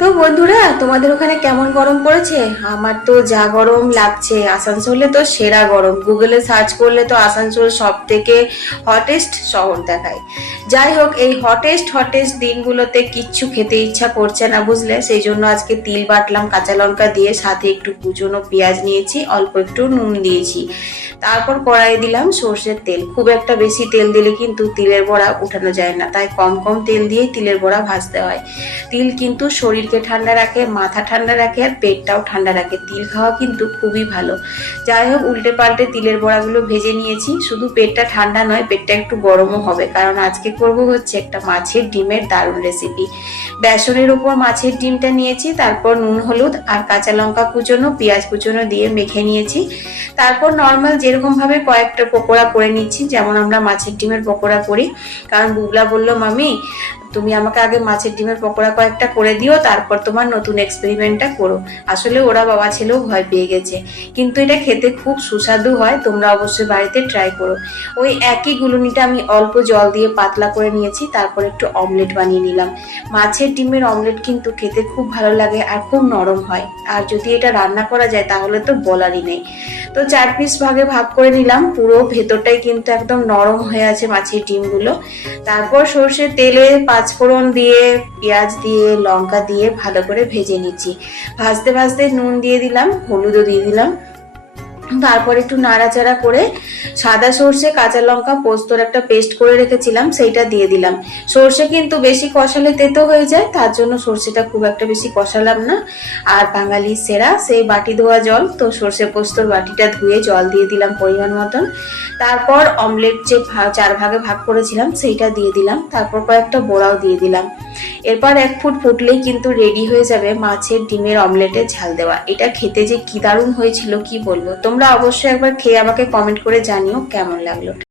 তো বন্ধুরা, তোমাদের ওখানে কেমন গরম পড়েছে? আমার তো যা গরম লাগছে, আসানসোলে তো সেরা গরম। গুগলে সার্চ করলে তো আসানসোল সব থেকে হটেস্ট শহর দেখায়। যাই হোক, এই হটেস্ট হটেস্ট দিনগুলোতে কিচ্ছু খেতে ইচ্ছা করছে না, বুঝলে? সেই জন্য আজকে তিল বাটলাম কাঁচা লঙ্কা দিয়ে, সাথে একটু কুচনো পেঁয়াজ নিয়েছি, অল্প একটু নুন দিয়েছি। তারপর কড়াইয়ে দিলাম সর্ষের তেল। খুব একটা বেশি তেল দিলে কিন্তু তিলের বড়া উঠানো যায় না, তাই কম কম তেল দিয়ে তিলের বড়া ভাজতে হয়। তিল কিন্তু শরীরকে ঠান্ডা রাখে, মাথা ঠান্ডা রাখে, আর পেটটাও ঠান্ডা রাখে। তিল খাওয়া কিন্তু খুবই ভালো। যাই হোক, উল্টে পাল্টে তিলের বড়াগুলো ভেজে নিয়েছি। শুধু পেটটা ঠান্ডা নয়, পেটটা একটু গরমও হবে, কারণ আজকে করব হচ্ছে একটা মাছের ডিমের দারুণ রেসিপি। বেসনের উপর মাছের ডিমটা নিয়েছি, তারপর নুন হলুদ আর কাঁচা লঙ্কা কুচোনো পেঁয়াজ কুচোনো দিয়ে মেখে নিয়েছি। তারপর নর্মাল যেরকম ভাবে কয়েকটা পকোড়া করে নিচ্ছি, যেমন আমরা মাছের ডিমের পকোড়া করি। কারণ বুবলা বললো, মামি তুমি আমাকে আগে মাছের ডিমের পকোড়া কয়েকটা করে দিও, তারপর তোমার নতুন এক্সপেরিমেন্টটা করো। আসলে ওরা বাবা ছেলেও ভয় পেয়ে গেছে, কিন্তু এটা খেতে খুব সুস্বাদু হয়। তোমরা অবশ্যই বাড়িতে ট্রাই করো। ওই একই গুলুনিটা আমি অল্প জল দিয়ে পাতলা করে নিয়েছি, তারপর একটু অমলেট বানিয়ে নিলাম। মাছের ডিমের অমলেট কিন্তু খেতে খুব ভালো লাগে আর খুব নরম হয়। আর যদি এটা রান্না করা যায় তাহলে তো বলারই নেই। তো 4 পিস ভাগে ভাগ করে নিলাম। পুরো ভেতরটাই কিন্তু একদম নরম হয়ে আছে মাছের ডিমগুলো। তারপর সর্ষের তেলে পাঁচফোড়ন দিয়ে, পেঁয়াজ দিয়ে, লঙ্কা দিয়ে ভালো করে ভেজে নিচ্ছি। ভাজতে ভাজতে নুন দিয়ে দিলাম, হলুদও দিয়ে দিলাম। তারপর একটু নাড়াচাড়া করে সাদা সর্ষে, কাঁচা লঙ্কা, পোস্তর একটা পেস্ট করে রেখেছিলাম, সেইটা দিয়ে দিলাম। সর্ষে কিন্তু বেশি কষালে তেতো হয়ে যায়, তার জন্য সর্ষেটা খুব একটা বেশি কষালাম না। আর বাঙালির সেরা সেই বাটি ধোয়া জল, তো সর্ষে পোস্তর বাটিটা ধুয়ে জল দিয়ে দিলাম পরিমাণ মতন। তারপর অমলেট যে 4 ভাগে ভাগ করেছিলাম সেইটা দিয়ে দিলাম, তারপর কয়েকটা বড়াও দিয়ে দিলাম। এরপর 1 ফুট ফুটলেই কিন্তু রেডি হয়ে যাবে মাছের ডিমের অমলেটের ঝাল দেওয়া। এটা খেতে যে কি দারুণ হয়েছিল কি বলবো। তোমরা অবশ্যই একবার খেয়ে আমাকে কমেন্ট করে জানিও কেমন লাগলো।